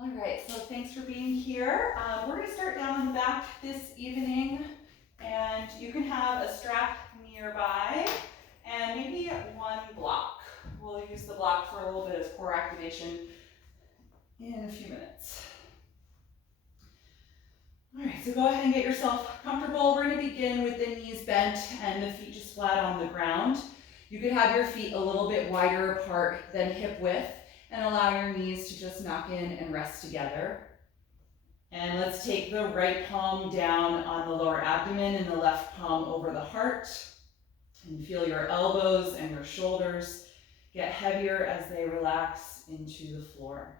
All right, so thanks for being here. We're going to start down in the back this evening, and you can have a strap nearby and maybe one block. We'll use the block for a little bit of core activation in a few minutes. All right, so go ahead and get yourself comfortable. We're going to begin with the knees bent and the feet just flat on the ground. You could have your feet a little bit wider apart than hip width and allow your knees to just knock in and rest together. And let's take the right palm down on the lower abdomen and the left palm over the heart. And feel your elbows and your shoulders get heavier as they relax into the floor.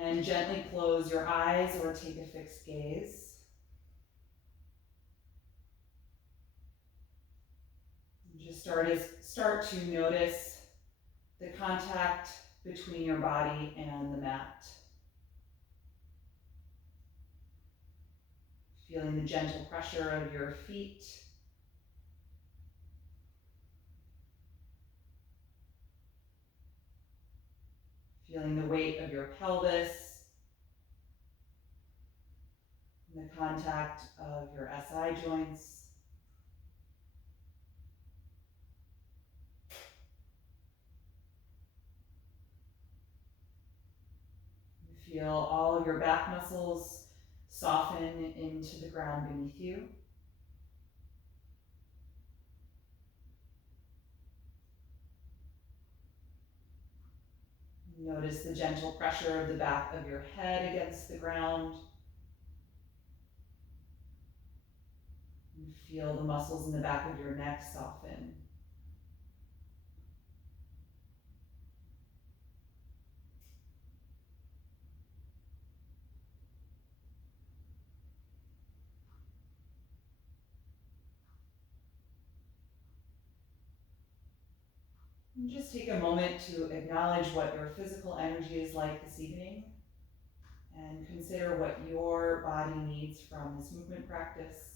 And gently close your eyes or take a fixed gaze. And just start to notice the contact between your body and the mat. Feeling the gentle pressure of your feet. Feeling the weight of your pelvis. And the contact of your SI joints. Feel all of your back muscles soften into the ground beneath you. Notice the gentle pressure of the back of your head against the ground. And feel the muscles in the back of your neck soften. And just take a moment to acknowledge what your physical energy is like this evening and consider what your body needs from this movement practice.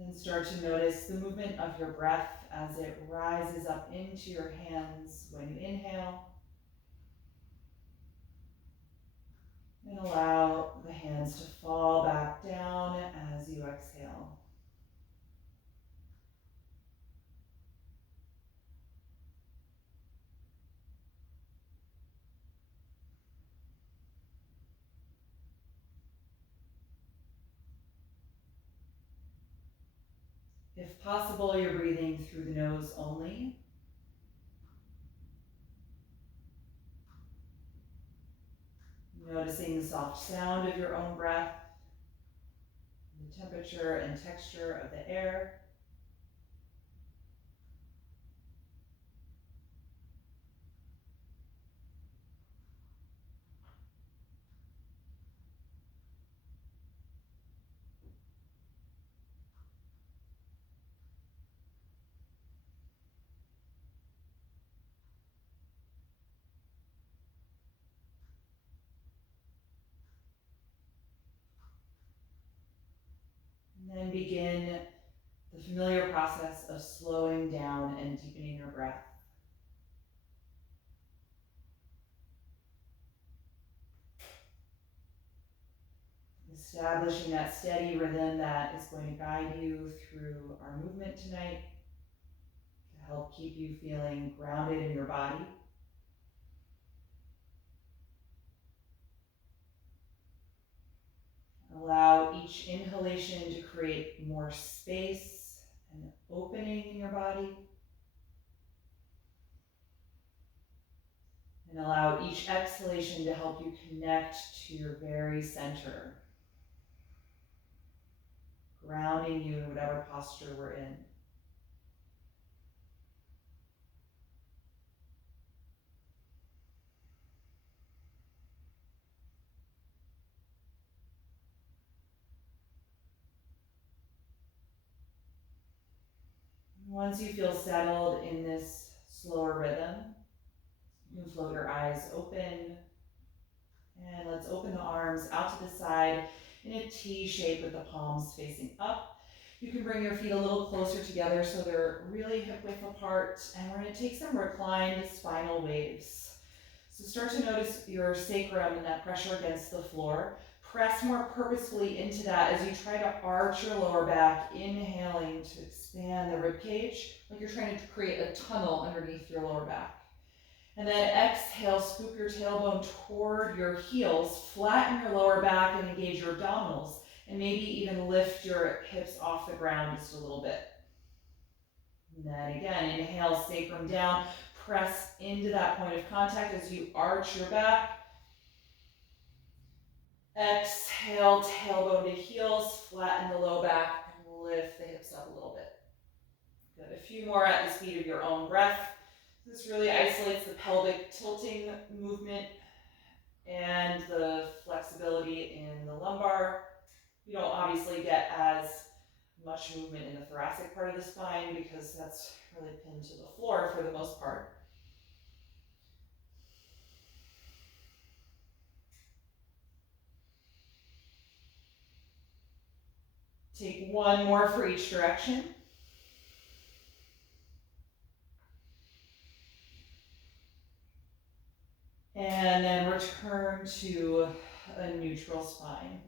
And then start to notice the movement of your breath as it rises up into your hands when you inhale. And allow the hands to fall back down as you exhale. If possible, you're breathing through the nose only. Noticing the soft sound of your own breath, the temperature and texture of the air. And then begin the familiar process of slowing down and deepening your breath. Establishing that steady rhythm that is going to guide you through our movement tonight to help keep you feeling grounded in your body. Allow each inhalation to create more space and opening in your body. And allow each exhalation to help you connect to your very center, grounding you in whatever posture we're in. Once you feel settled in this slower rhythm, you can float your eyes open. And let's open the arms out to the side in a T shape with the palms facing up. You can bring your feet a little closer together so they're really hip width apart. And we're going to take some reclined spinal waves. So start to notice your sacrum and that pressure against the floor. Press more purposefully into that as you try to arch your lower back, inhaling to expand the rib cage, like you're trying to create a tunnel underneath your lower back. And then exhale, scoop your tailbone toward your heels, flatten your lower back and engage your abdominals, and maybe even lift your hips off the ground just a little bit. And then again, inhale, sacrum down, press into that point of contact as you arch your back. Exhale, tailbone to heels, flatten the low back, and lift the hips up a little bit. Good, a few more at the speed of your own breath. This really isolates the pelvic tilting movement and the flexibility in the lumbar. You don't obviously get as much movement in the thoracic part of the spine because that's really pinned to the floor for the most part. Take one more for each direction. And then return to a neutral spine.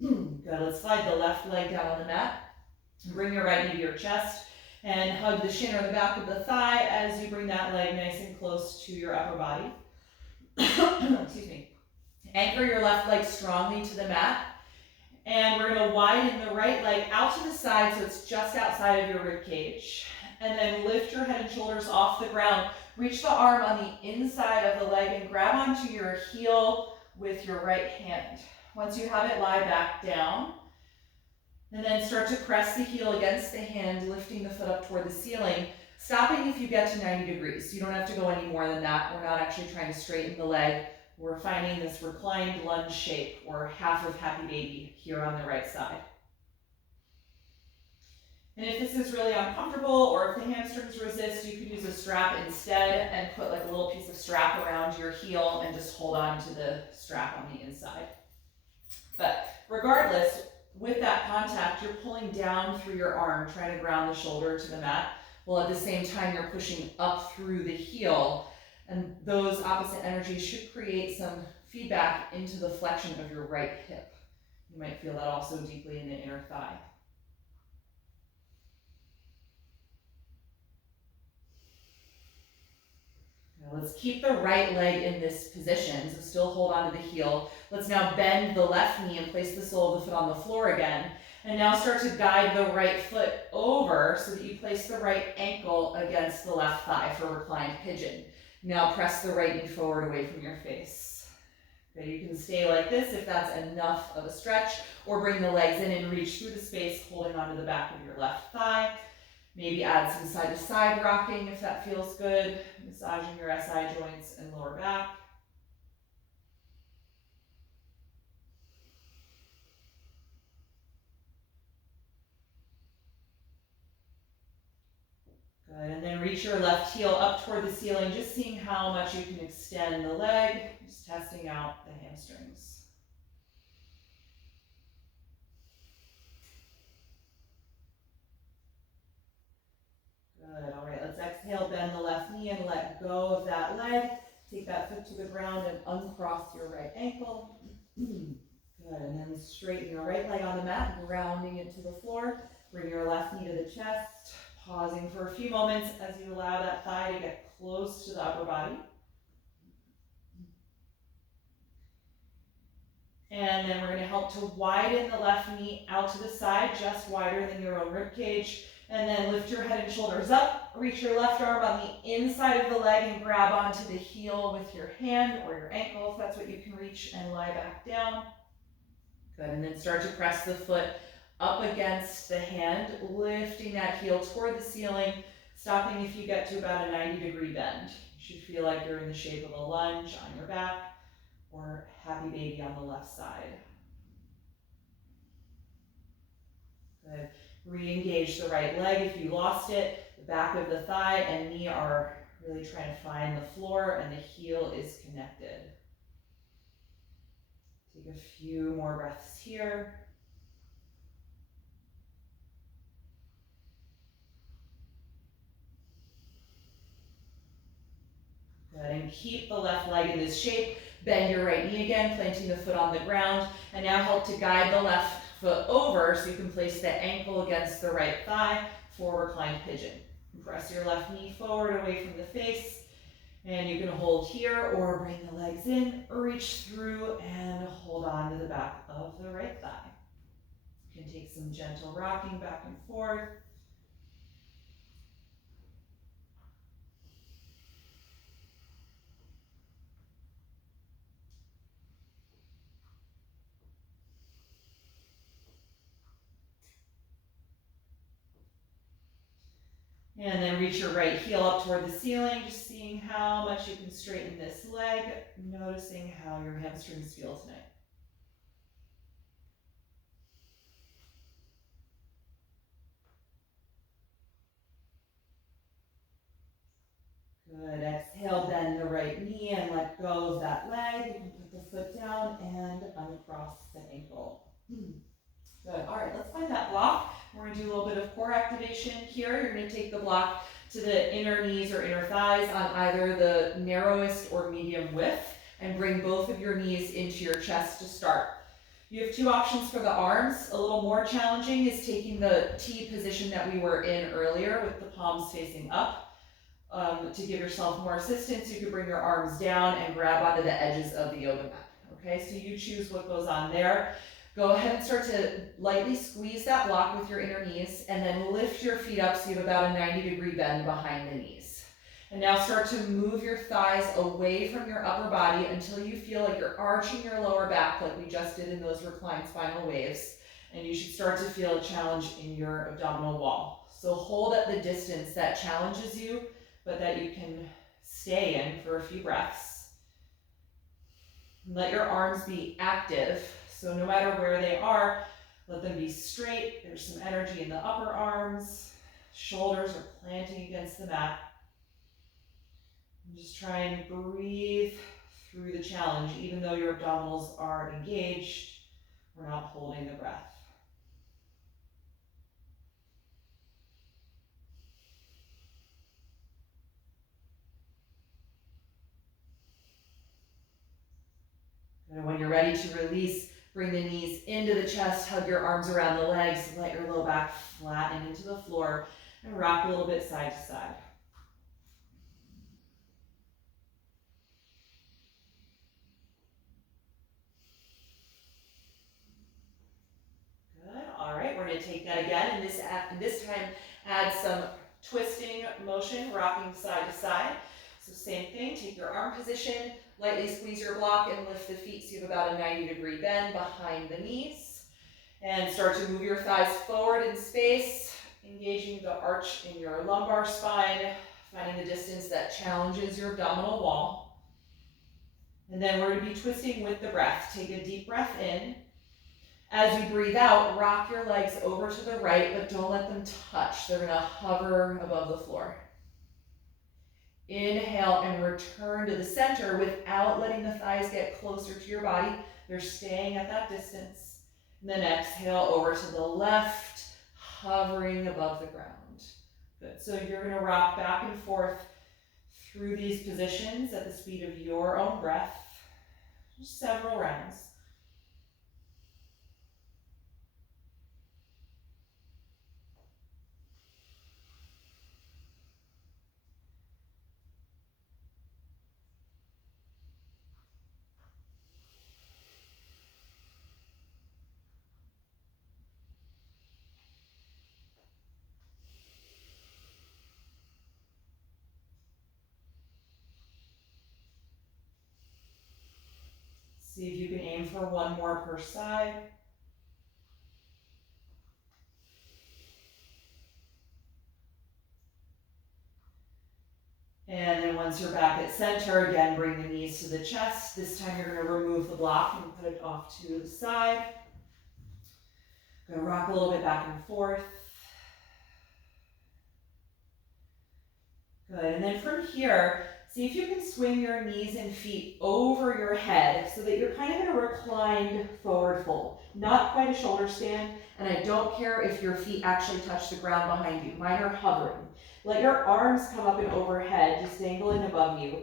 Good, let's slide the left leg down on the mat. Bring your right knee to your chest and hug the shin or the back of the thigh as you bring that leg nice and close to your upper body. Excuse me. Anchor your left leg strongly to the mat. And we're going to widen the right leg out to the side so it's just outside of your rib cage. And then lift your head and shoulders off the ground. Reach the arm on the inside of the leg and grab onto your heel with your right hand. Once you have it, lie back down. And then start to press the heel against the hand, lifting the foot up toward the ceiling, stopping if you get to 90 degrees. You don't have to go any more than that. We're not actually trying to straighten the leg. We're finding this reclined lunge shape, or half of happy baby here on the right side. And if this is really uncomfortable, or if the hamstrings resist, you could use a strap instead and put like a little piece of strap around your heel and just hold on to the strap on the inside. But regardless, with that contact, you're pulling down through your arm, trying to ground the shoulder to the mat, while at the same time you're pushing up through the heel. And those opposite energies should create some feedback into the flexion of your right hip. You might feel that also deeply in the inner thigh. Now let's keep the right leg in this position, so still hold on to the heel. Let's now bend the left knee and place the sole of the foot on the floor again. And now start to guide the right foot over so that you place the right ankle against the left thigh for reclined pigeon. Now press the right knee forward away from your face. Okay, you can stay like this if that's enough of a stretch, or bring the legs in and reach through the space, holding onto the back of your left thigh. Maybe add some side-to-side rocking if that feels good, massaging your SI joints and lower back. Good, and then reach your left heel up toward the ceiling, just seeing how much you can extend the leg, just testing out the hamstrings. Good, all right, let's exhale, bend the left knee and let go of that leg. Take that foot to the ground and uncross your right ankle. Good, and then straighten your right leg on the mat, grounding it to the floor. Bring your left knee to the chest, pausing for a few moments as you allow that thigh to get close to the upper body. And then we're going to help to widen the left knee out to the side, just wider than your own rib cage. And then lift your head and shoulders up. Reach your left arm on the inside of the leg and grab onto the heel with your hand or your ankle, if that's what you can reach, and lie back down. Good, and then start to press the foot up against the hand, lifting that heel toward the ceiling, stopping if you get to about a 90-degree bend. You should feel like you're in the shape of a lunge on your back, or happy baby on the left side. Good. Re-engage the right leg if you lost it. The The back of the thigh and knee are really trying to find the floor, and the heel is connected. Take a few more breaths here. Good, and keep the left leg in this shape. Bend your right knee again, planting the foot on the ground, and now help to guide the left foot over so you can place the ankle against the right thigh for reclined pigeon. Press your left knee forward away from the face, and you can hold here or bring the legs in, reach through and hold on to the back of the right thigh. You can take some gentle rocking back and forth. And then reach your right heel up toward the ceiling, just seeing how much you can straighten this leg, noticing how your hamstrings feel tonight. Good, exhale, bend the right knee and let go of that leg. You can put the foot down and uncross the ankle. Good, all right, let's find that block. We're gonna do a little bit of core activation here. You're gonna take the block to the inner knees or inner thighs on either the narrowest or medium width and bring both of your knees into your chest to start. You have two options for the arms. A little more challenging is taking the T position that we were in earlier with the palms facing up. To give yourself more assistance, you could bring your arms down and grab onto the edges of the yoga mat. Okay, so you choose what goes on there. Go ahead and start to lightly squeeze that block with your inner knees and then lift your feet up so you have about a 90-degree bend behind the knees. And now start to move your thighs away from your upper body until you feel like you're arching your lower back like we just did in those reclined spinal waves. And you should start to feel a challenge in your abdominal wall. So hold at the distance that challenges you, but that you can stay in for a few breaths. Let your arms be active, so no matter where they are, let them be straight. There's some energy in the upper arms. Shoulders are planting against the mat. And just try and breathe through the challenge. Even though your abdominals are engaged, we're not holding the breath. And when you're ready to release, bring the knees into the chest, hug your arms around the legs, let your low back flatten into the floor, and rock a little bit side to side. Good, all right, we're gonna take that again, and this time add some twisting motion, rocking side to side. So same thing, take your arm position, lightly squeeze your block and lift the feet so you have about a 90-degree bend behind the knees. And start to move your thighs forward in space, engaging the arch in your lumbar spine, finding the distance that challenges your abdominal wall. And then we're going to be twisting with the breath. Take a deep breath in. As you breathe out, rock your legs over to the right, but don't let them touch. They're going to hover above the floor. Inhale and return to the center without letting the thighs get closer to your body. They're staying at that distance. And then exhale over to the left, hovering above the ground. Good. So you're going to rock back and forth through these positions at the speed of your own breath. Just several rounds. See if you can aim for one more per side. And then once you're back at center, again, bring the knees to the chest. This time you're going to remove the block and put it off to the side. Going to rock a little bit back and forth. Good, and then from here, see if you can swing your knees and feet over your head so that you're kind of in a reclined forward fold. Not quite a shoulder stand, and I don't care if your feet actually touch the ground behind you. Mine are hovering. Let your arms come up and overhead, just dangling above you.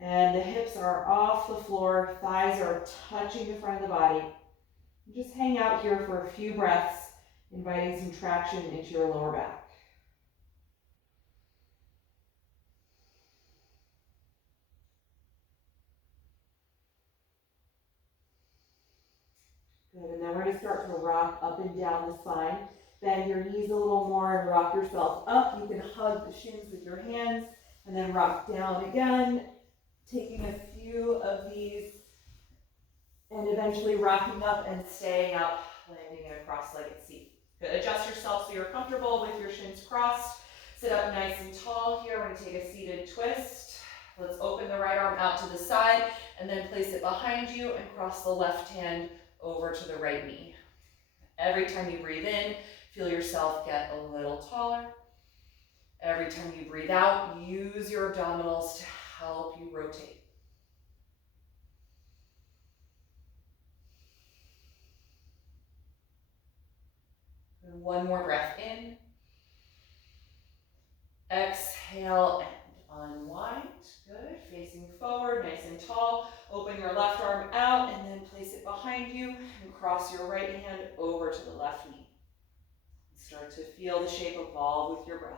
And the hips are off the floor, thighs are touching the front of the body. Just hang out here for a few breaths, inviting some traction into your lower back. Good, and then we're going to start to rock up and down the spine. Bend your knees a little more and rock yourself up. You can hug the shins with your hands and then rock down again, taking a few of these and eventually rocking up and staying up, landing in a cross-legged seat. Good, adjust yourself so you're comfortable with your shins crossed. Sit up nice and tall here. We're going to take a seated twist. Let's open the right arm out to the side and then place it behind you and cross the left hand over to the right knee. Every time you breathe in, feel yourself get a little taller. Every time you breathe out, use your abdominals to help you rotate. And one more breath in. Exhale and unwind. Good. Facing forward, nice and tall. Open your left arm out and then place it behind you and cross your right hand over to the left knee. Start to feel the shape evolve with your breath.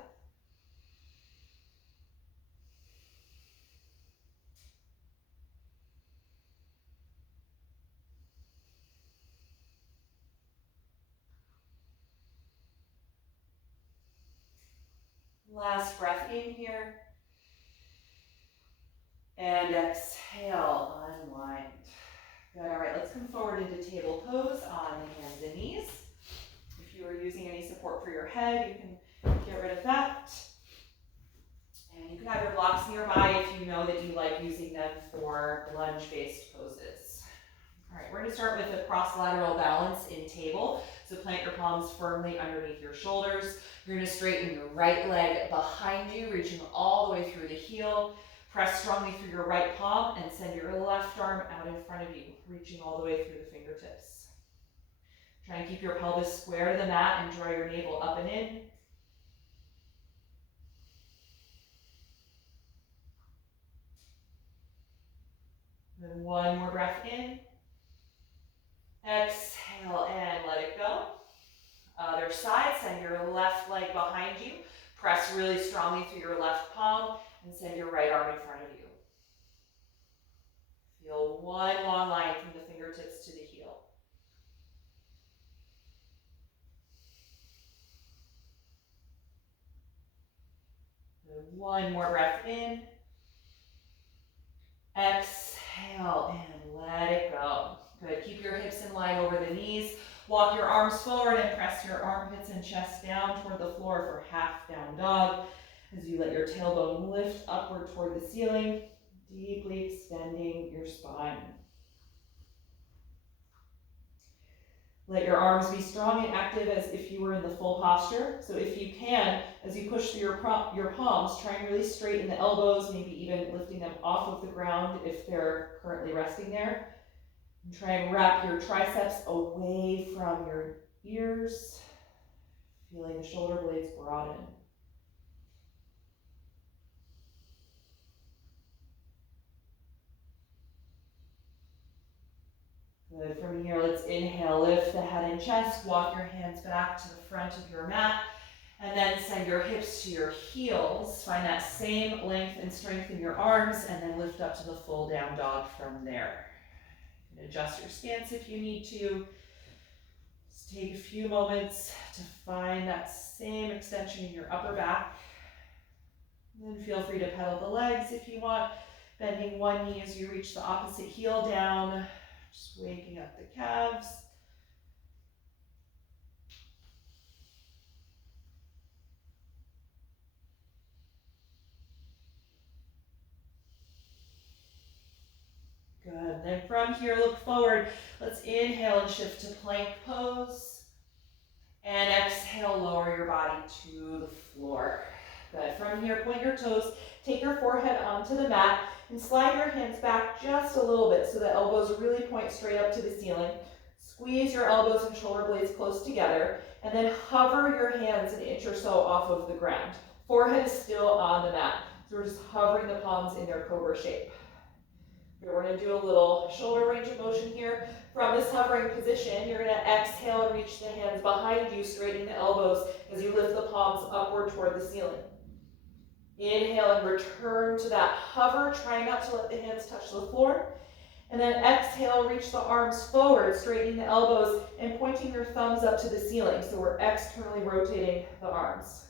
Last breath in here. And exhale, unwind. Good, all right, let's come forward into table pose on hands and knees. If you are using any support for your head, you can get rid of that. And you can have your blocks nearby if you know that you like using them for lunge-based poses. All right, we're gonna start with a cross-lateral balance in table. So plant your palms firmly underneath your shoulders. You're gonna straighten your right leg behind you, reaching all the way through the heel. Press strongly through your right palm and send your left arm out in front of you, reaching all the way through the fingertips. Try and keep your pelvis square to the mat and draw your navel up and in. Then one more breath in. Exhale and let it go. Other side, send your left leg behind you. Press really strongly through your left palm and send your right arm in front of you. Feel one long line from the fingertips to the heel. And one more breath in. Exhale and let it go. Good, keep your hips in line over the knees. Walk your arms forward and press your armpits and chest down toward the floor for half down dog. As you let your tailbone lift upward toward the ceiling, deeply extending your spine. Let your arms be strong and active as if you were in the full posture. So if you can, as you push through your palms, try and really straighten the elbows, maybe even lifting them off of the ground if they're currently resting there. And try and wrap your triceps away from your ears, feeling the shoulder blades broaden. Good, from here, let's inhale, lift the head and chest, walk your hands back to the front of your mat, and then send your hips to your heels. Find that same length and strength in your arms, and then lift up to the full down dog from there. You can adjust your stance if you need to. Just take a few moments to find that same extension in your upper back. And then feel free to pedal the legs if you want, bending one knee as you reach the opposite heel down. Just waking up the calves. Good, then from here, look forward. Let's inhale and shift to plank pose. And exhale, lower your body to the floor. Good. From here, point your toes, take your forehead onto the mat, and slide your hands back just a little bit so the elbows really point straight up to the ceiling. Squeeze your elbows and shoulder blades close together, and then hover your hands an inch or so off of the ground. Forehead is still on the mat, so we're just hovering the palms in their cobra shape. We're going to do a little shoulder range of motion here. From this hovering position, you're going to exhale and reach the hands behind you, straightening the elbows as you lift the palms upward toward the ceiling. Inhale and return to that hover. Try not to let the hands touch the floor. And then exhale, reach the arms forward, straightening the elbows and pointing your thumbs up to the ceiling. So we're externally rotating the arms.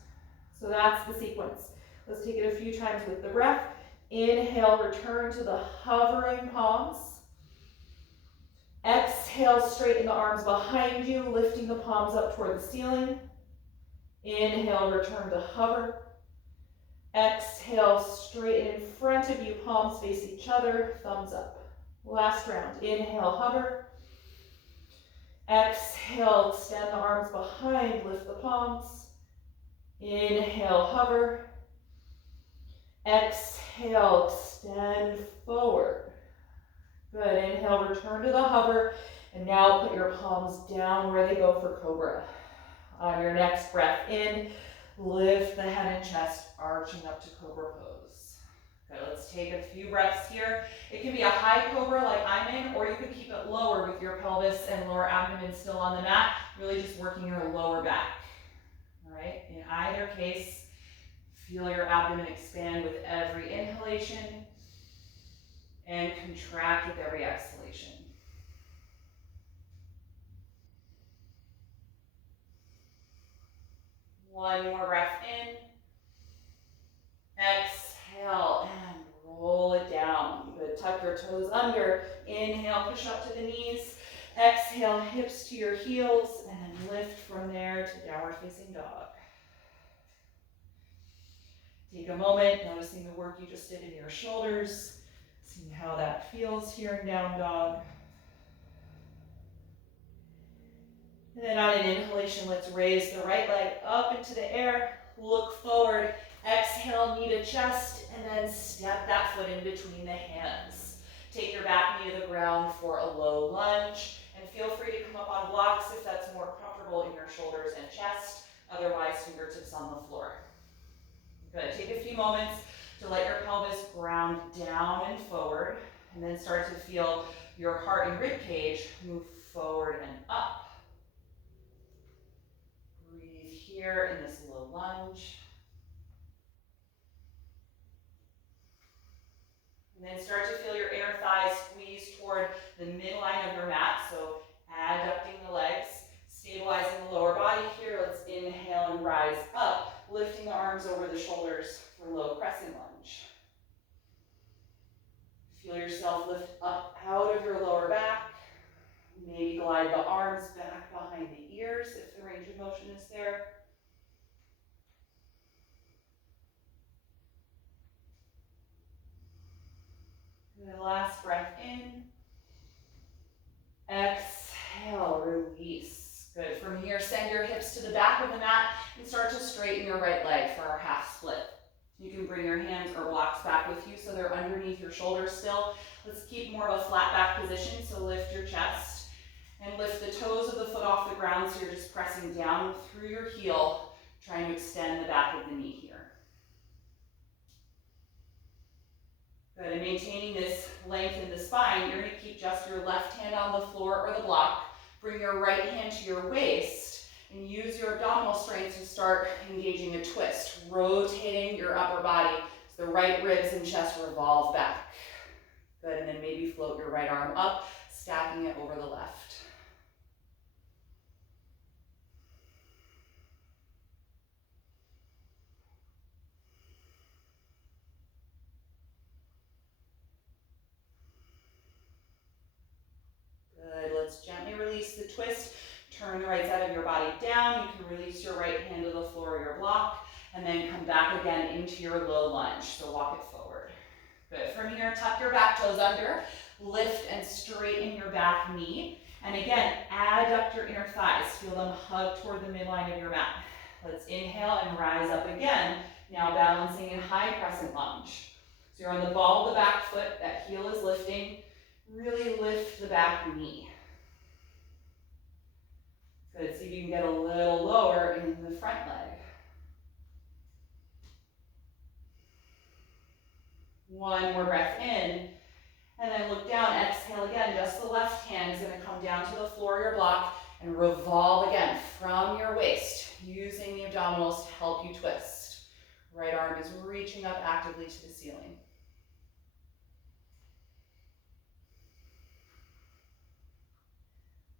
So that's the sequence. Let's take it a few times with the breath. Inhale, return to the hovering palms. Exhale, straighten the arms behind you, lifting the palms up toward the ceiling. Inhale, return to hover. Exhale, straighten in front of you, palms face each other, thumbs up. Last round. Inhale, hover. Exhale, extend the arms behind, lift the palms. Inhale, hover. Exhale, extend forward. Good. Inhale, return to the hover. And now put your palms down where they go for cobra. On your next breath in, lift the head and chest, arching up to cobra pose. Good. Let's take a few breaths here. It can be a high cobra like I'm in, or you can keep it lower with your pelvis and lower abdomen still on the mat, really just working your lower back. All right. In either case, feel your abdomen expand with every inhalation and contract with every exhalation. One more breath in. Exhale and roll it down. Good. Tuck your toes under. Inhale, push up to the knees. Exhale, hips to your heels, and then lift from there to downward facing dog. Take a moment, noticing the work you just did in your shoulders, seeing how that feels here in down dog. And then on an inhalation, let's raise the right leg up into the air, look forward, exhale, knee to chest, and then step that foot in between the hands. Take your back knee to the ground for a low lunge, and feel free to come up on blocks if that's more comfortable in your shoulders and chest, otherwise fingertips on the floor. Good. Take a few moments to let your pelvis ground down and forward, and then start to feel your heart and rib cage move forward and up. Breathe here in this low lunge. And then start to feel your inner thighs squeeze toward the midline of your mat, so adducting the legs, stabilizing the lower body here. Let's inhale and rise up, lifting the arms over the shoulders for low crescent lunge. Feel yourself lift up out of your lower back. Maybe glide the arms back behind the ears if the range of motion is there. And then last breath in. Exhale, release. Good. From here, send your hips to the back of the mat and start to straighten your right leg for our half split. You can bring your hands or blocks back with you so they're underneath your shoulders still. Let's keep more of a flat back position, so lift your chest and lift the toes of the foot off the ground so you're just pressing down through your heel, trying to extend the back of the knee here. Good, and maintaining this length in the spine, you're going to keep just your left hand on the floor or the block, bring your right hand to your waist, and use your abdominal strength to start engaging a twist, rotating your upper body so the right ribs and chest revolve back. Good, and then maybe float your right arm up, stacking it over the left. Good, let's gently release the twist. Turn the right side of your body down. You can release your right hand to the floor or your block, and then come back again into your low lunge. So walk it forward. Good. From here, tuck your back toes under. Lift and straighten your back knee. And again, adduct your inner thighs. Feel them hug toward the midline of your mat. Let's inhale and rise up again Now balancing in high crescent lunge. So you're on the ball of the back foot, that heel is lifting. Really lift the back knee. Good, see if you can get a little lower in the front leg. One more breath in, and then look down, exhale again. Just the left hand is gonna come down to the floor of your block and revolve again from your waist, using the abdominals to help you twist. Right arm is reaching up actively to the ceiling.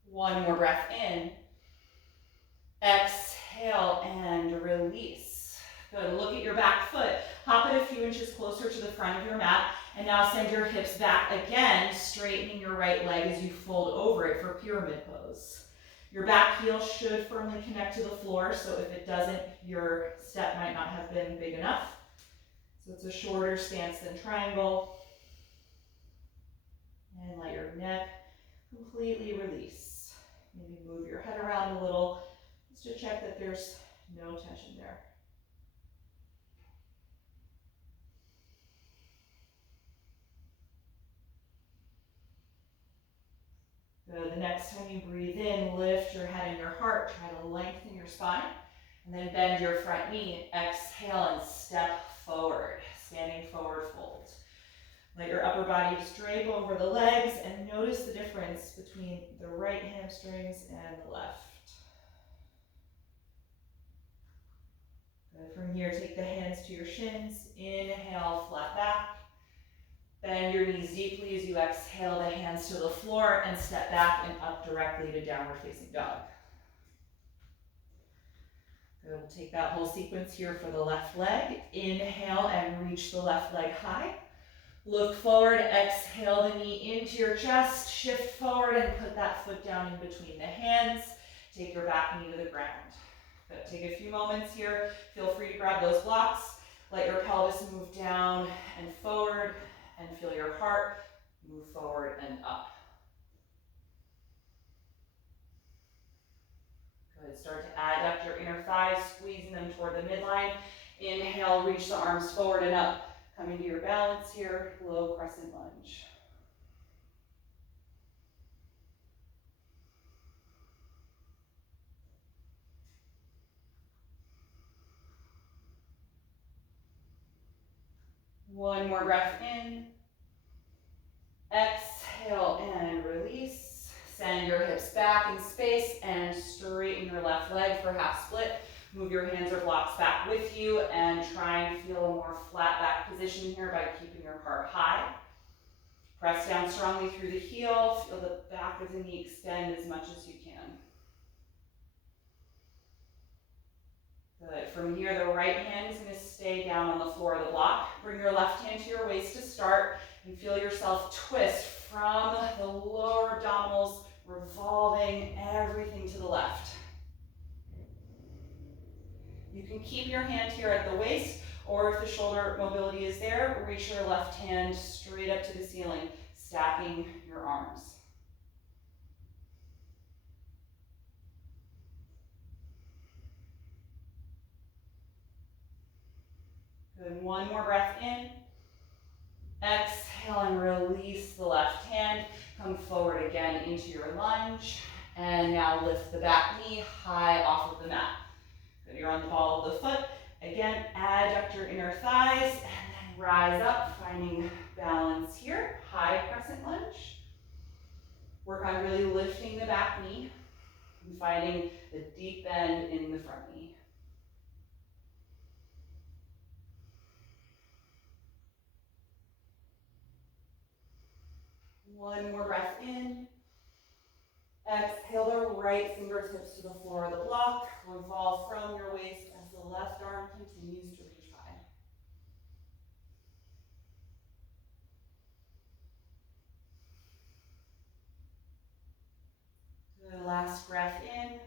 One more breath in. Exhale and release. Good, look at your back foot. Hop it a few inches closer to the front of your mat, and now send your hips back again, straightening your right leg as you fold over it for pyramid pose. Your back heel should firmly connect to the floor, so if it doesn't, your step might not have been big enough. So it's a shorter stance than triangle. And let your neck completely release. Maybe move your head around a little, just to check that there's no tension there. Good. The next time you breathe in, lift your head and your heart. Try to lengthen your spine. And then bend your front knee. Exhale and step forward. Standing forward fold. Let your upper body just drape over the legs and notice the difference between the right hamstrings and the left. Good. From here, take the hands to your shins. Inhale, flat back. Bend your knees deeply as you exhale the hands to the floor and step back and up directly to downward facing dog. Good, we'll take that whole sequence here for the left leg. Inhale and reach the left leg high. Look forward, exhale the knee into your chest, shift forward and put that foot down in between the hands. Take your back knee to the ground. Good, take a few moments here. Feel free to grab those blocks. Let your pelvis move down and forward. And feel your heart move forward and up. Good, start to adduct your inner thighs, squeezing them toward the midline. Inhale, reach the arms forward and up. Coming to your balance here, low crescent lunge. One more breath in. Exhale and release. Send your hips back in space and straighten your left leg for half split. Move your hands or blocks back with you and try and feel a more flat back position here by keeping your heart high. Press down strongly through the heel. Feel the back of the knee extend as much as you can. Good. From here, the right hand is going to stay down on the floor of the block. Bring your left hand to your waist to start and feel yourself twist from the lower abdominals, revolving everything to the left. You can keep your hand here at the waist, or if the shoulder mobility is there, reach your left hand straight up to the ceiling, stacking your arms. Good, one more breath in. Exhale and release the left hand. Come forward again into your lunge. And now lift the back knee high off of the mat. Good, you're on the ball of the foot. Again, adduct your inner thighs and then rise up, finding balance here. High crescent lunge. Work on really lifting the back knee and finding the deep bend in the front knee. One more breath in. Exhale the right fingertips to the floor of the block. Revolve from your waist as the left arm continues to reach high. Good, last breath in.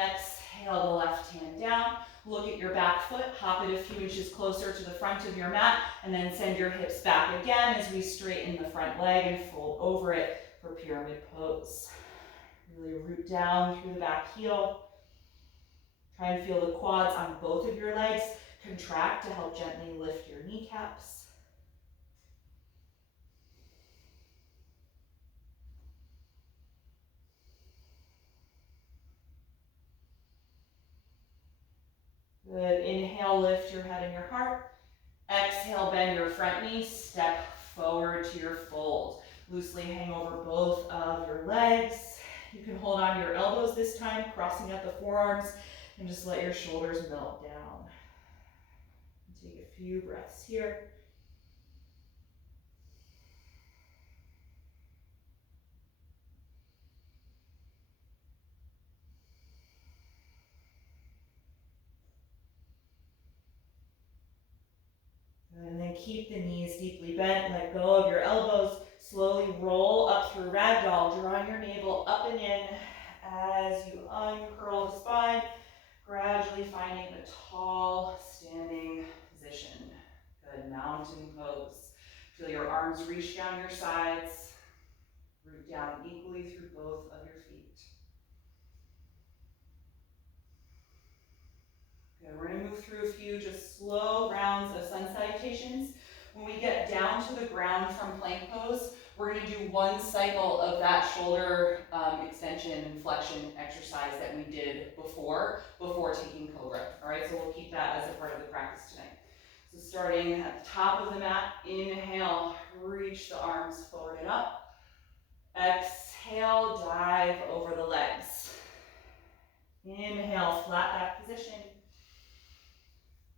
Exhale the left hand down. Look at your back foot, hop it a few inches closer to the front of your mat, and then send your hips back again as we straighten the front leg and fold over it for pyramid pose. Really root down through the back heel. Try and feel the quads on both of your legs contract to help gently lift your kneecaps. Good. Inhale, lift your head and your heart. Exhale, bend your front knee, step forward to your fold. Loosely hang over both of your legs. You can hold on to your elbows this time, crossing out the forearms, and just let your shoulders melt down. Take a few breaths here. And then keep the knees deeply bent, let go of your elbows, slowly roll up through ragdoll, drawing your navel up and in as you uncurl the spine, gradually finding a tall standing position. Good, mountain pose. Feel your arms reach down your sides, root down equally through both of your feet. Good, we're gonna move through a few just slow rounds of sun salutations. When we get down to the ground from plank pose, we're gonna do one cycle of that shoulder extension and flexion exercise that we did before taking Cobra. All right, so we'll keep that as a part of the practice tonight. So starting at the top of the mat, inhale, reach the arms forward and up. Exhale, dive over the legs. Inhale, flat back position.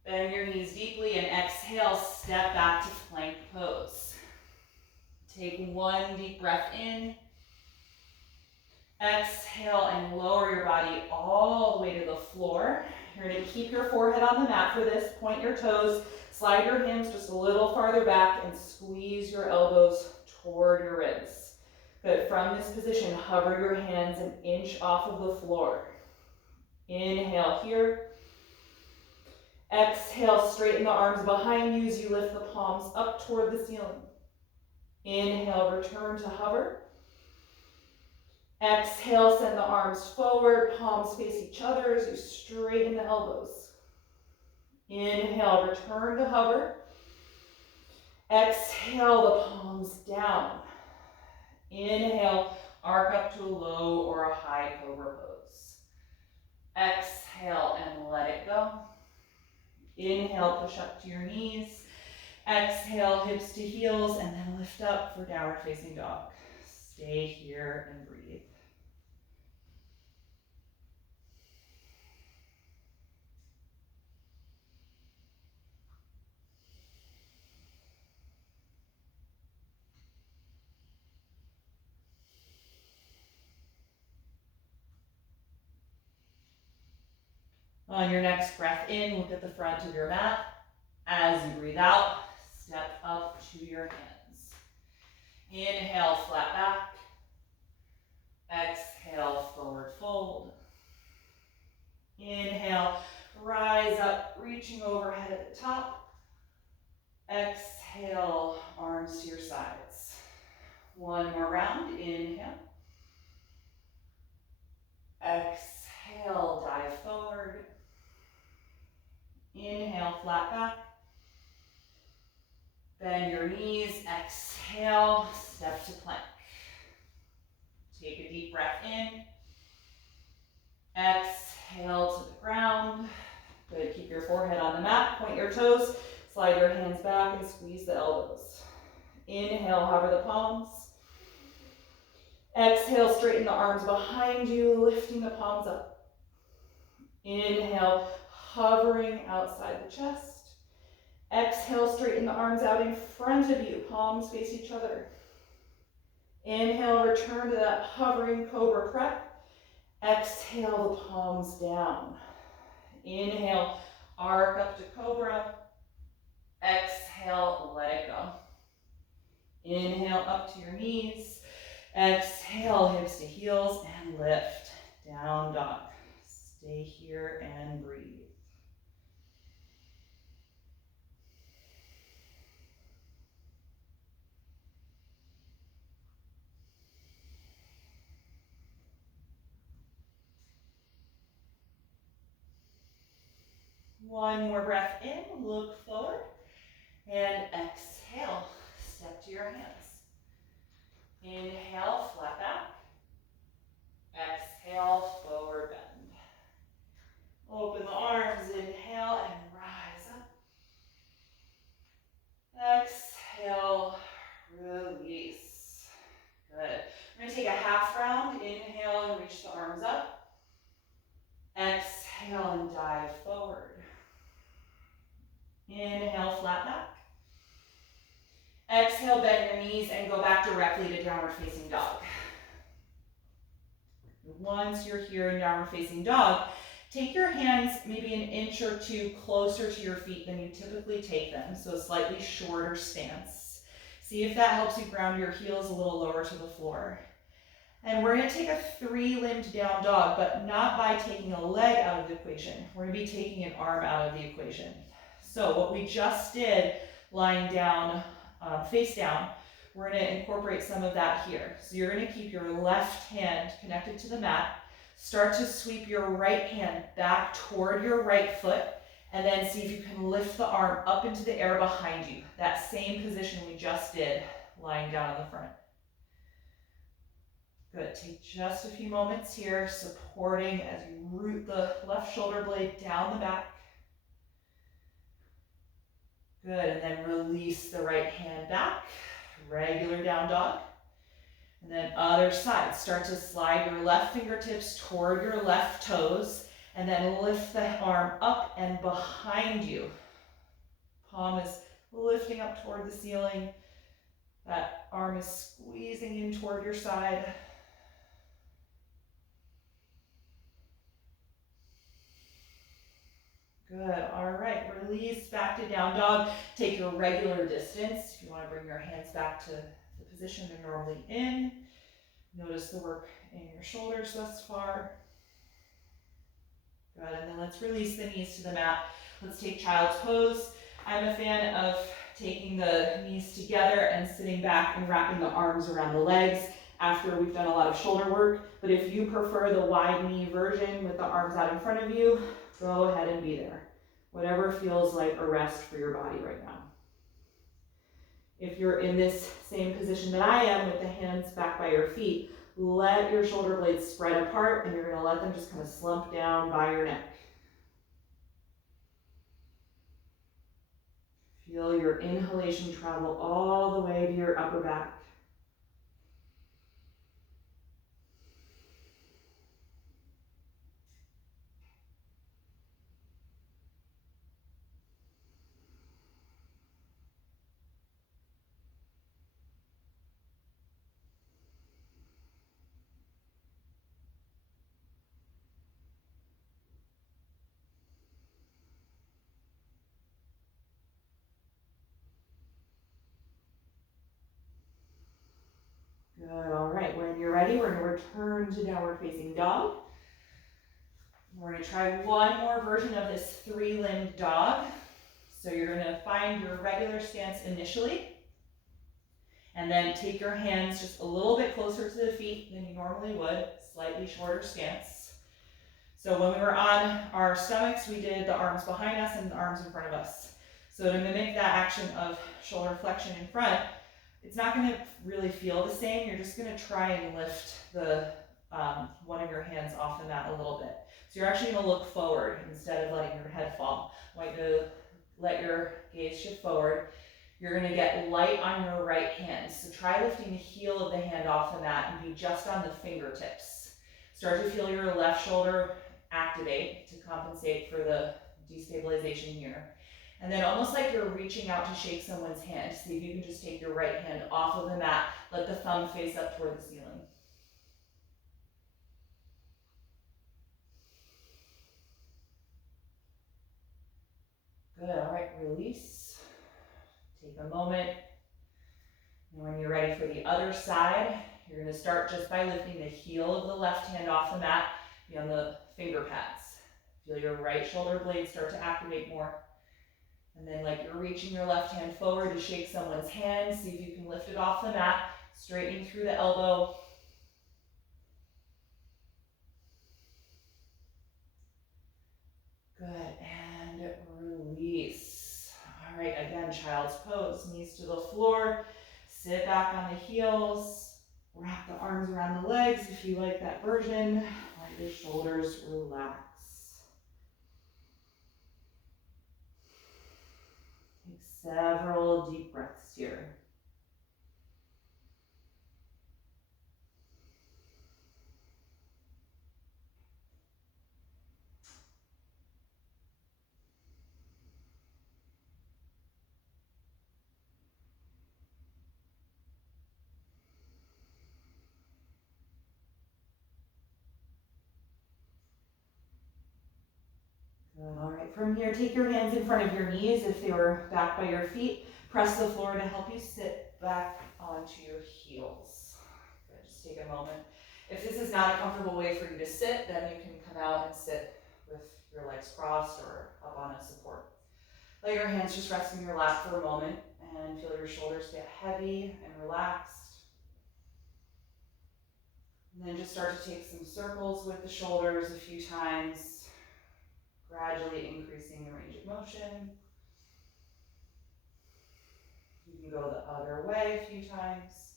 Bend your knees deeply and exhale, step back to plank pose. Take one deep breath in. Exhale and lower your body all the way to the floor. You're going to keep your forehead on the mat for this. Point your toes, slide your hands just a little farther back and squeeze your elbows toward your ribs. Good. From this position, hover your hands an inch off of the floor. Inhale here. Exhale, straighten the arms behind you as you lift the palms up toward the ceiling. Inhale, return to hover. Exhale, send the arms forward, palms face each other as you straighten the elbows. Inhale, return to hover. Exhale, the palms down. Inhale, arc up to a low or a high cobra pose. Exhale and let it go. Inhale, push up to your knees. Exhale, hips to heels, and then lift up for downward facing dog. Stay here and breathe. On your next breath in, look at the front of your mat. As you breathe out, step up to your hands. Inhale, flat back. Exhale, forward fold. Inhale, rise up, reaching overhead at the top. Exhale, arms to your sides. One more round, inhale. Exhale, dive forward. Inhale, flat back. Bend your knees, exhale, step to plank. Take a deep breath in. Exhale to the ground. Good, keep your forehead on the mat, point your toes, slide your hands back and squeeze the elbows. Inhale, hover the palms. Exhale, straighten the arms behind you, lifting the palms up. Inhale, hovering outside the chest. Exhale, straighten the arms out in front of you, palms face each other. Inhale, return to that hovering cobra prep. Exhale, the palms down. Inhale, arc up to cobra. Exhale, let it go. Inhale, up to your knees. Exhale, hips to heels, and lift. Down dog. Stay here and breathe. One more breath in, look forward, and exhale, step to your hands. Inhale, flat back. Exhale, forward bend. Open the arms, inhale, and rise up. Exhale, release. Good. We're going to take a half round. Inhale and reach the arms up. Exhale and dive forward. Inhale, flat back. Exhale, bend your knees and go back directly to downward facing dog. Once you're here in downward facing dog, take your hands maybe an inch or two closer to your feet than you typically take them, so a slightly shorter stance. See if that helps you ground your heels a little lower to the floor. And we're going to take a 3-limbed down dog, but not by taking a leg out of the equation. We're going to be taking an arm out of the equation. So what we just did, lying down, face down, we're going to incorporate some of that here. So you're going to keep your left hand connected to the mat. Start to sweep your right hand back toward your right foot, and then see if you can lift the arm up into the air behind you. That same position we just did, lying down on the front. Good. Take just a few moments here, supporting as you root the left shoulder blade down the back. Good. And then release the right hand back. Regular down dog. And then other side. Start to slide your left fingertips toward your left toes, and then lift the arm up and behind you. Palm is lifting up toward the ceiling. That arm is squeezing in toward your side. Good. All right. Release back to down dog. Take your regular distance. If you want to bring your hands back to the position they're normally in. Notice the work in your shoulders thus far. Good. And then let's release the knees to the mat. Let's take child's pose. I'm a fan of taking the knees together and sitting back and wrapping the arms around the legs after we've done a lot of shoulder work. But if you prefer the wide knee version with the arms out in front of you, go ahead and be there. Whatever feels like a rest for your body right now. If you're in this same position that I am with the hands back by your feet, let your shoulder blades spread apart and you're going to let them just kind of slump down by your neck. Feel your inhalation travel all the way to your upper back. Good, all right, when you're ready, we're going to return to downward facing dog. We're going to try one more version of this 3-limbed dog. So you're going to find your regular stance initially, and then take your hands just a little bit closer to the feet than you normally would, slightly shorter stance. So when we were on our stomachs, we did the arms behind us and the arms in front of us. So to mimic that action of shoulder flexion in front, it's not going to really feel the same. You're just going to try and lift the one of your hands off the mat a little bit. So you're actually going to look forward instead of letting your head fall. I want you to let your gaze shift forward. You're going to get light on your right hand. So try lifting the heel of the hand off the mat and be just on the fingertips. Start to feel your left shoulder activate to compensate for the destabilization here. And then almost like you're reaching out to shake someone's hand. See if you can just take your right hand off of the mat. Let the thumb face up toward the ceiling. Good, all right, release. Take a moment. And when you're ready for the other side, you're gonna start just by lifting the heel of the left hand off the mat, be on the finger pads. Feel your right shoulder blade start to activate more. And then like you're reaching your left hand forward to shake someone's hand, see if you can lift it off the mat, straightening through the elbow. Good, and child's pose. Knees to the floor, sit back on the heels, wrap the arms around the legs if you like that version. Let your shoulders relax. Take several deep breaths here. All right, from here, take your hands in front of your knees if they were back by your feet. Press the floor to help you sit back onto your heels. Good, just take a moment. If this is not a comfortable way for you to sit, then you can come out and sit with your legs crossed or up on a support. Let your hands just rest in your lap for a moment and feel your shoulders get heavy and relaxed. And then just start to take some circles with the shoulders a few times, gradually increasing the range of motion. You can go the other way a few times.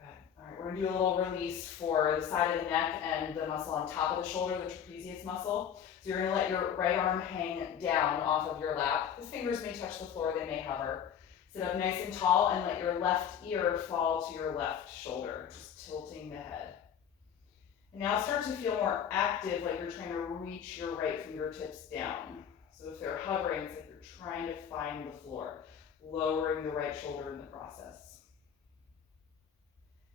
Good. All right, we're gonna do a little release for the side of the neck and the muscle on top of the shoulder, the trapezius muscle. So you're gonna let your right arm hang down off of your lap. The fingers may touch the floor, they may hover. Sit up nice and tall and let your left ear fall to your left shoulder, just tilting the head. And now start to feel more active, like you're trying to reach your right fingertips down. So if they're hovering, it's like you're trying to find the floor, lowering the right shoulder in the process.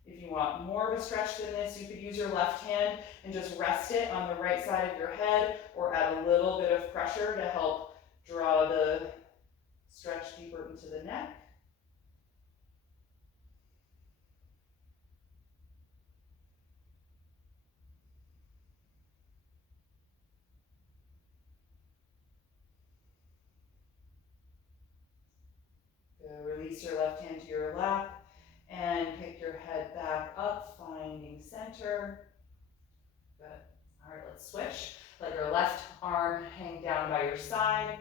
If you want more of a stretch than this, you could use your left hand and just rest it on the right side of your head, or add a little bit of pressure to help draw the stretch deeper into the neck. Release your left hand to your lap and pick your head back up, finding center. Good. All right, let's switch. Let your left arm hang down by your side.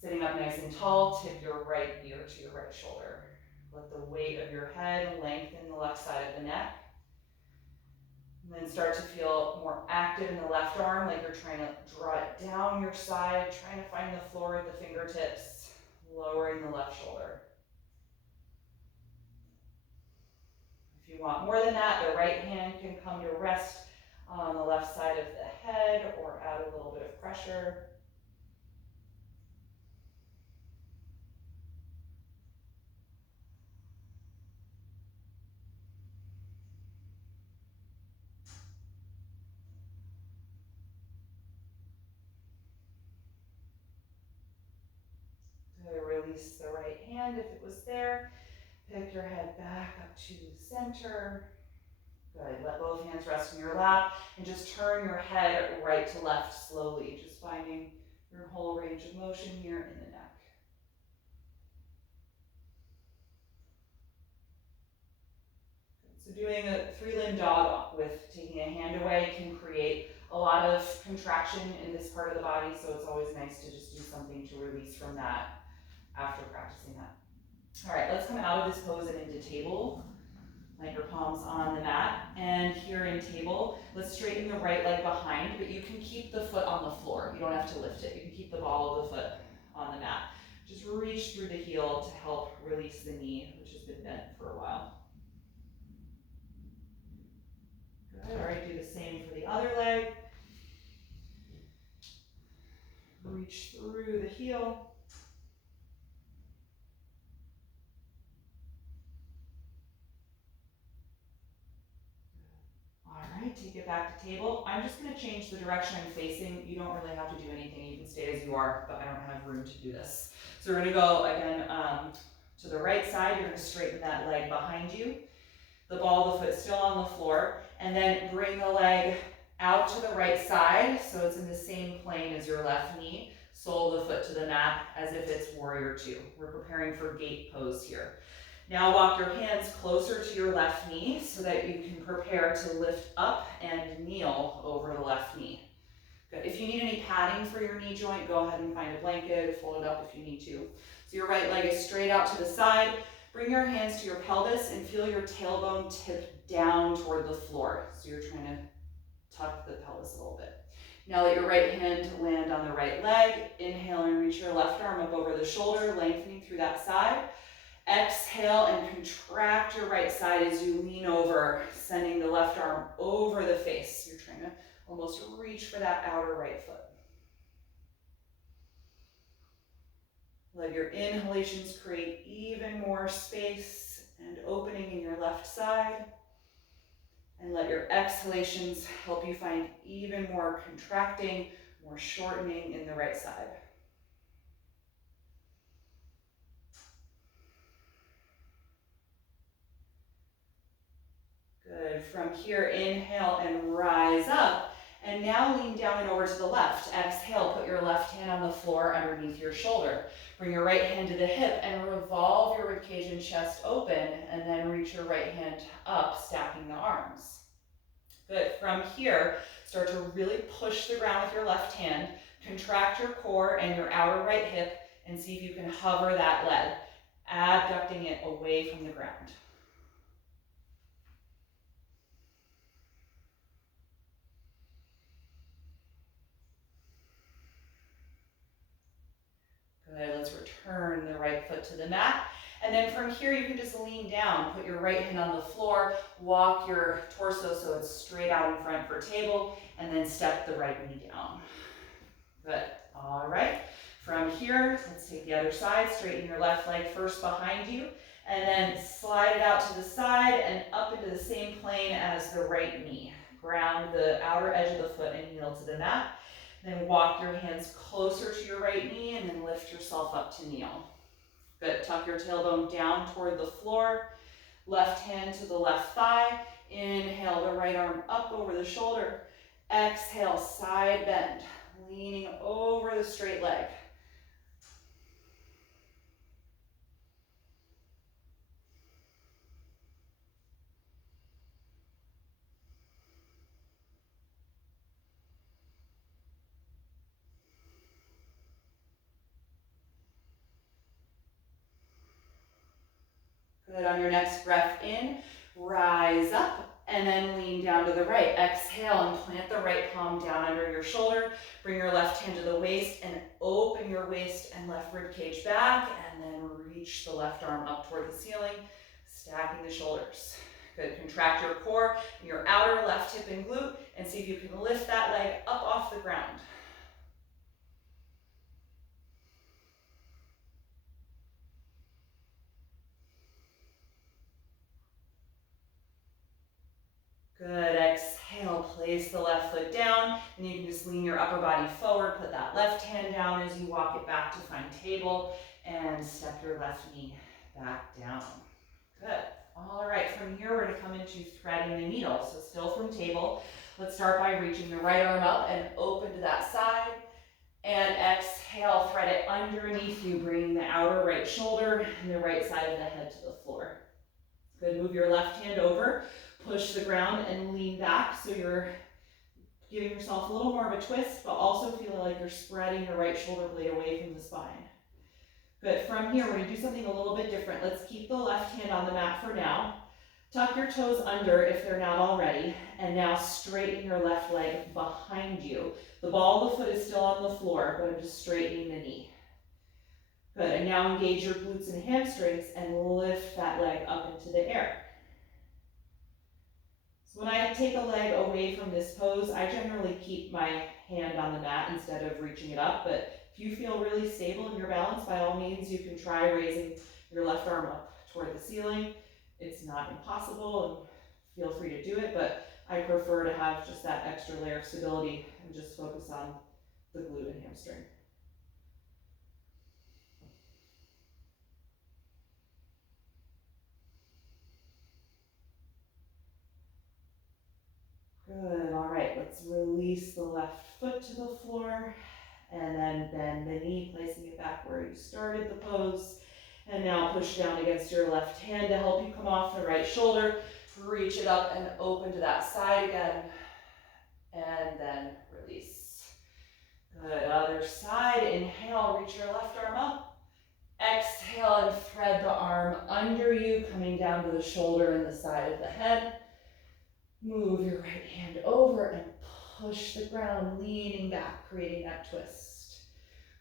Sitting up nice and tall, tip your right ear to your right shoulder. Let the weight of your head lengthen the left side of the neck. And then start to feel more active in the left arm, like you're trying to draw it down your side, trying to find the floor with the fingertips, lowering the left shoulder. If you want more than that, the right hand can come to rest on the left side of the head or add a little bit of pressure. Release the right hand if it was there. Pick your head back up to center. Good. Let both hands rest in your lap and just turn your head right to left slowly, just finding your whole range of motion here in the neck. Good. So doing a three-limb dog with taking a hand away can create a lot of contraction in this part of the body, so it's always nice to just do something to release from that after practicing that. All right, let's come out of this pose and into table. Let your palms on the mat. And here in table, let's straighten the right leg behind, but you can keep the foot on the floor. You don't have to lift it. You can keep the ball of the foot on the mat. Just reach through the heel to help release the knee, which has been bent for a while. Good. All right, do the same for the other leg. Reach through the heel. Take it back to table. I'm just going to change the direction I'm facing. You don't really have to do anything. You can stay as you are, but I don't have room to do this. So we're going to go again to the right side. You're going to straighten that leg behind you. The ball of the foot still on the floor. And then bring the leg out to the right side so it's in the same plane as your left knee. Sole the foot to the mat as if it's warrior two. We're preparing for gate pose here. Now walk your hands closer to your left knee so that you can prepare to lift up and kneel over the left knee. Good. If you need any padding for your knee joint, go ahead and find a blanket, fold it up if you need to. So your right leg is straight out to the side. Bring your hands to your pelvis and feel your tailbone tip down toward the floor. So you're trying to tuck the pelvis a little bit. Now let your right hand land on the right leg. Inhale and reach your left arm up over the shoulder, lengthening through that side. Exhale and contract your right side as you lean over, sending the left arm over the face. You're trying to almost reach for that outer right foot. Let your inhalations create even more space and opening in your left side. And let your exhalations help you find even more contracting, more shortening in the right side. Good. From here, inhale and rise up. And now lean down and over to the left. Exhale, put your left hand on the floor underneath your shoulder. Bring your right hand to the hip and revolve your ribcage and chest open, and then reach your right hand up, stacking the arms. Good. From here, start to really push the ground with your left hand. Contract your core and your outer right hip and see if you can hover that leg, abducting it away from the ground. Good, let's return the right foot to the mat. And then from here, you can just lean down, put your right hand on the floor, walk your torso so it's straight out in front for table, and then step the right knee down. Good, all right. From here, let's take the other side, straighten your left leg first behind you, and then slide it out to the side and up into the same plane as the right knee. Ground the outer edge of the foot and kneel to the mat. Then walk your hands closer to your right knee and then lift yourself up to kneel. Good, tuck your tailbone down toward the floor. Left hand to the left thigh. Inhale, the right arm up over the shoulder. Exhale, side bend, leaning over the straight leg. Good, on your next breath in, rise up and then lean down to the right. Exhale and plant the right palm down under your shoulder. Bring your left hand to the waist and open your waist and left rib cage back, and then reach the left arm up toward the ceiling, stacking the shoulders. Good, contract your core and your outer left hip and glute and see if you can lift that leg up off the ground. Good, exhale, place the left foot down, and you can just lean your upper body forward, put that left hand down as you walk it back to find table, and step your left knee back down. Good, all right, from here we're gonna come into threading the needle, so still from table. Let's start by reaching the right arm up and open to that side, and exhale, thread it underneath you, bringing the outer right shoulder and the right side of the head to the floor. Good, move your left hand over. Push the ground and lean back so you're giving yourself a little more of a twist, but also feel like you're spreading your right shoulder blade away from the spine. Good, from here we're going to do something a little bit different. Let's keep the left hand on the mat for now. Tuck your toes under if they're not already, and now straighten your left leg behind you. The ball of the foot is still on the floor, but I'm just straightening the knee. Good, and now engage your glutes and hamstrings and lift that leg up into the air. When I take a leg away from this pose, I generally keep my hand on the mat instead of reaching it up, but if you feel really stable in your balance, by all means, you can try raising your left arm up toward the ceiling. It's not impossible, and feel free to do it, but I prefer to have just that extra layer of stability and just focus on the glute and hamstring. Good, all right, let's release the left foot to the floor and then bend the knee, placing it back where you started the pose. And now push down against your left hand to help you come off the right shoulder. Reach it up and open to that side again, and then release. other side. Inhale, reach your left arm up. Exhale and thread the arm under you, coming down to the shoulder and the side of the head. Move your right hand over and push the ground, leaning back, creating that twist.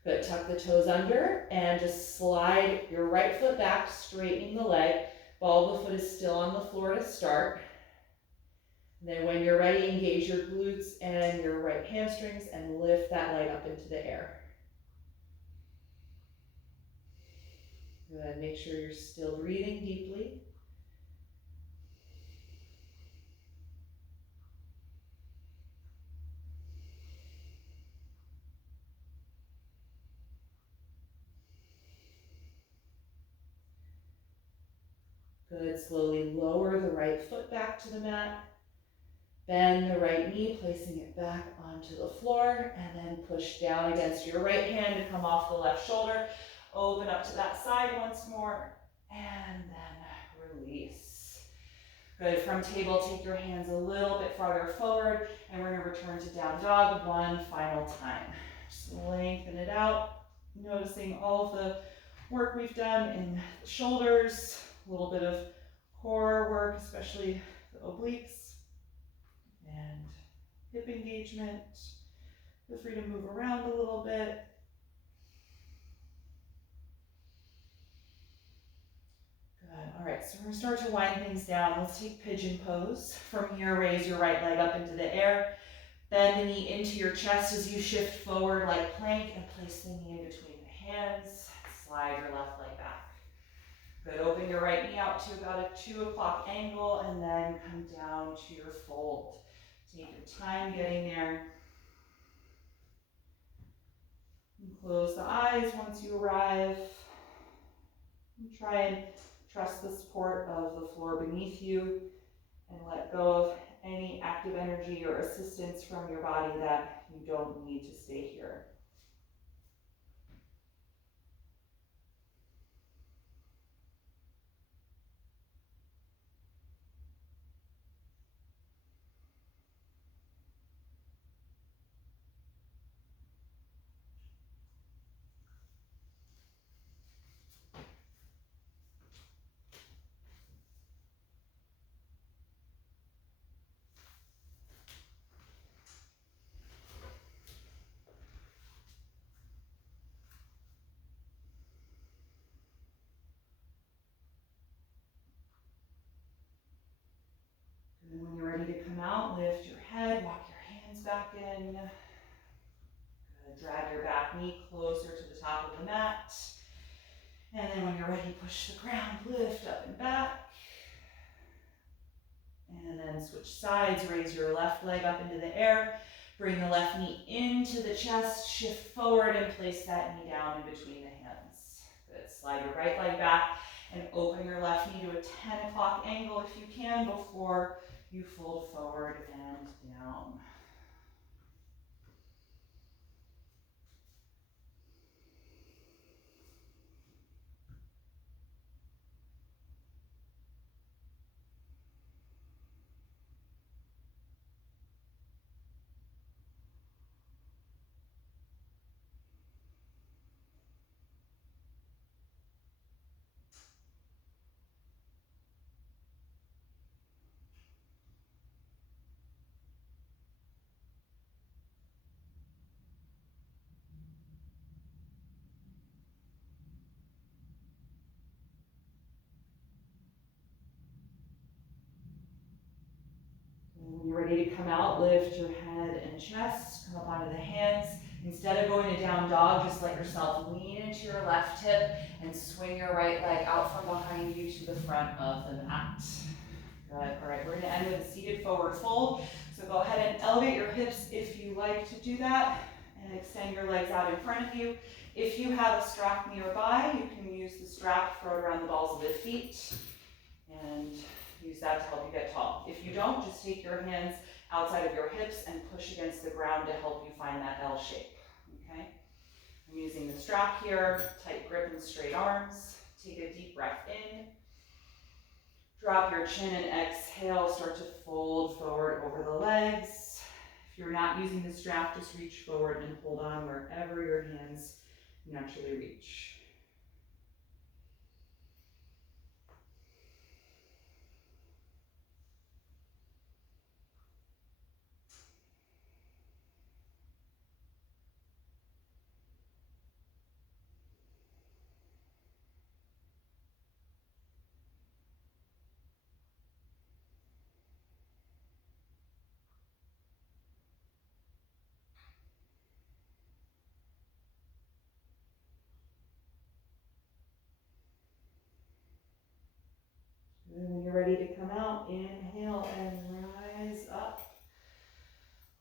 Good, tuck the toes under and just slide your right foot back, straightening the leg. Ball of the foot is still on the floor to start. And then when you're ready, engage your glutes and your right hamstrings and lift that leg up into the air. Good, make sure you're still breathing deeply. Good, slowly lower the right foot back to the mat. Bend the right knee, placing it back onto the floor, and then push down against your right hand to come off the left shoulder. Open up to that side once more, and then release. Good, from table, take your hands a little bit farther forward, and we're gonna return to down dog one final time. Just lengthen it out, noticing all of the work we've done in the shoulders, a little bit of core work, especially the obliques. And hip engagement. Feel free to move around a little bit. Good. All right, so we're going to start to wind things down. Let's take pigeon pose. From here, raise your right leg up into the air. Bend the knee into your chest as you shift forward like plank and place the knee in between the hands. Slide your left leg back. Good. Open your right knee out to about a 2 o'clock angle and then come down to your fold. Take your time getting there. And close the eyes once you arrive. And try and trust the support of the floor beneath you and let go of any active energy or assistance from your body that you don't need to stay here. And when you're ready to come out, lift your head, walk your hands back in. Good. Drag your back knee closer to the top of the mat. And then when you're ready, push the ground, lift up and back. And then switch sides, raise your left leg up into the air. Bring the left knee into the chest, shift forward and place that knee down in between the hands. Good. Slide your right leg back and open your left knee to a 10 o'clock angle if you can before you fold forward and down. When you're ready to come out, lift your head and chest, come up onto the hands. Instead of going to down dog, just let yourself lean into your left hip and swing your right leg out from behind you to the front of the mat. Good. All right, we're going to end with a seated forward fold. So go ahead and elevate your hips if you like to do that and extend your legs out in front of you. If you have a strap nearby, you can use the strap, throw it around the balls of the feet, and use that to help you get tall. If you don't, just take your hands outside of your hips and push against the ground to help you find that L shape, okay? I'm using the strap here, tight grip and straight arms. Take a deep breath in. Drop your chin and exhale, start to fold forward over the legs. If you're not using the strap, just reach forward and hold on wherever your hands naturally reach. And when you're ready to come out, inhale and rise up.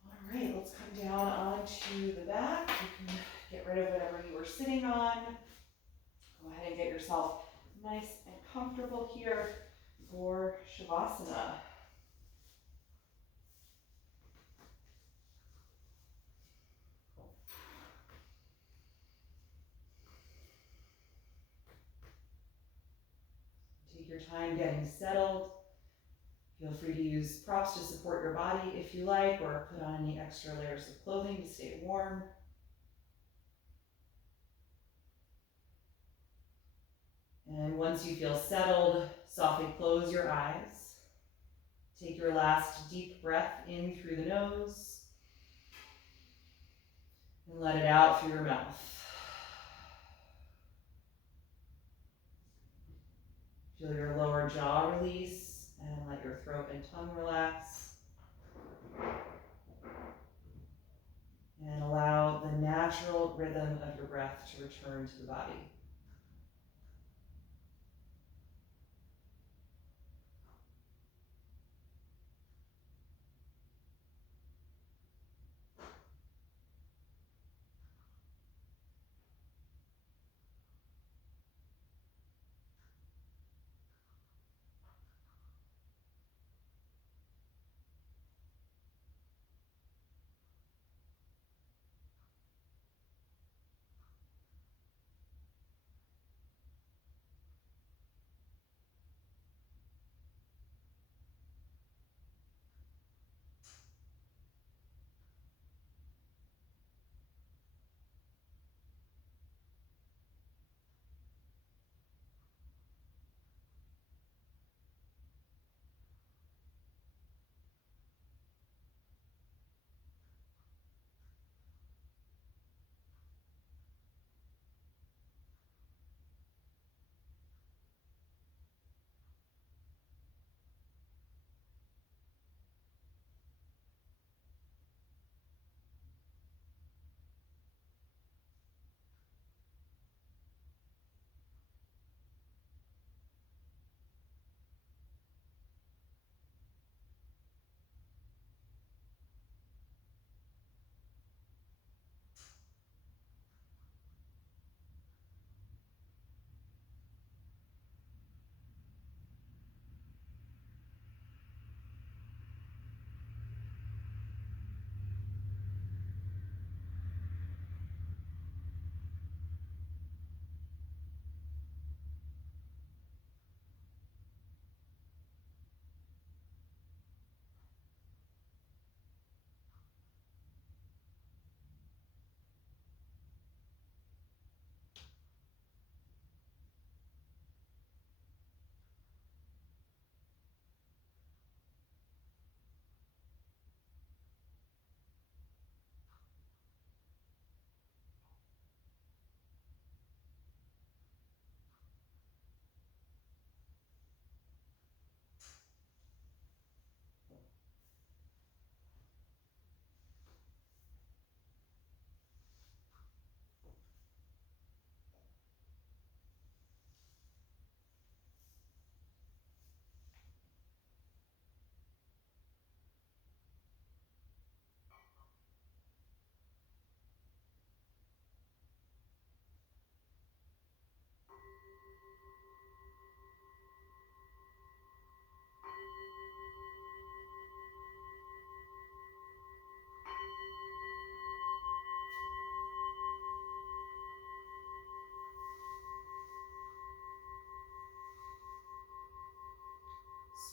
All right, let's come down onto the back. You can get rid of whatever you were sitting on. Go ahead and get yourself nice and comfortable here for Shavasana. Take your time getting settled. Feel free to use props to support your body if you like, or put on any extra layers of clothing to stay warm. And once you feel settled, softly close your eyes. Take your last deep breath in through the nose and let it out through your mouth. Feel your lower jaw release and let your throat and tongue relax. And allow the natural rhythm of your breath to return to the body.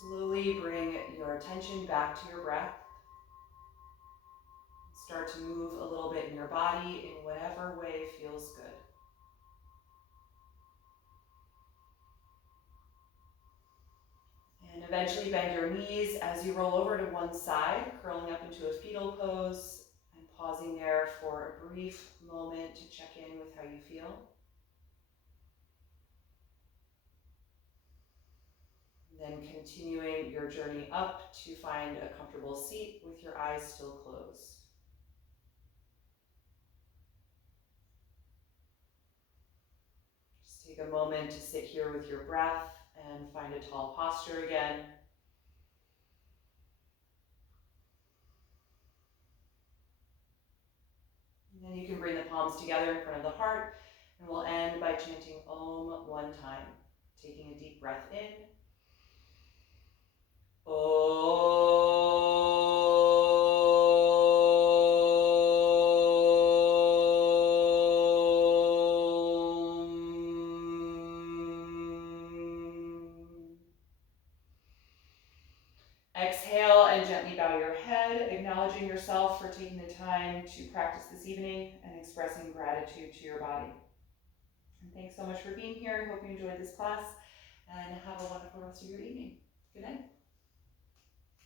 Slowly bring your attention back to your breath. Start to move a little bit in your body in whatever way feels good. And eventually bend your knees as you roll over to one side, curling up into a fetal pose and pausing there for a brief moment to check in with how you feel. Then continuing your journey up to find a comfortable seat with your eyes still closed. Just take a moment to sit here with your breath and find a tall posture again. And then you can bring the palms together in front of the heart, and we'll end by chanting Om one time. Taking a deep breath in. Exhale and gently bow your head, acknowledging yourself for taking the time to practice this evening and expressing gratitude to your body. And thanks so much for being here. I hope you enjoyed this class and have a wonderful rest of your evening. Good night.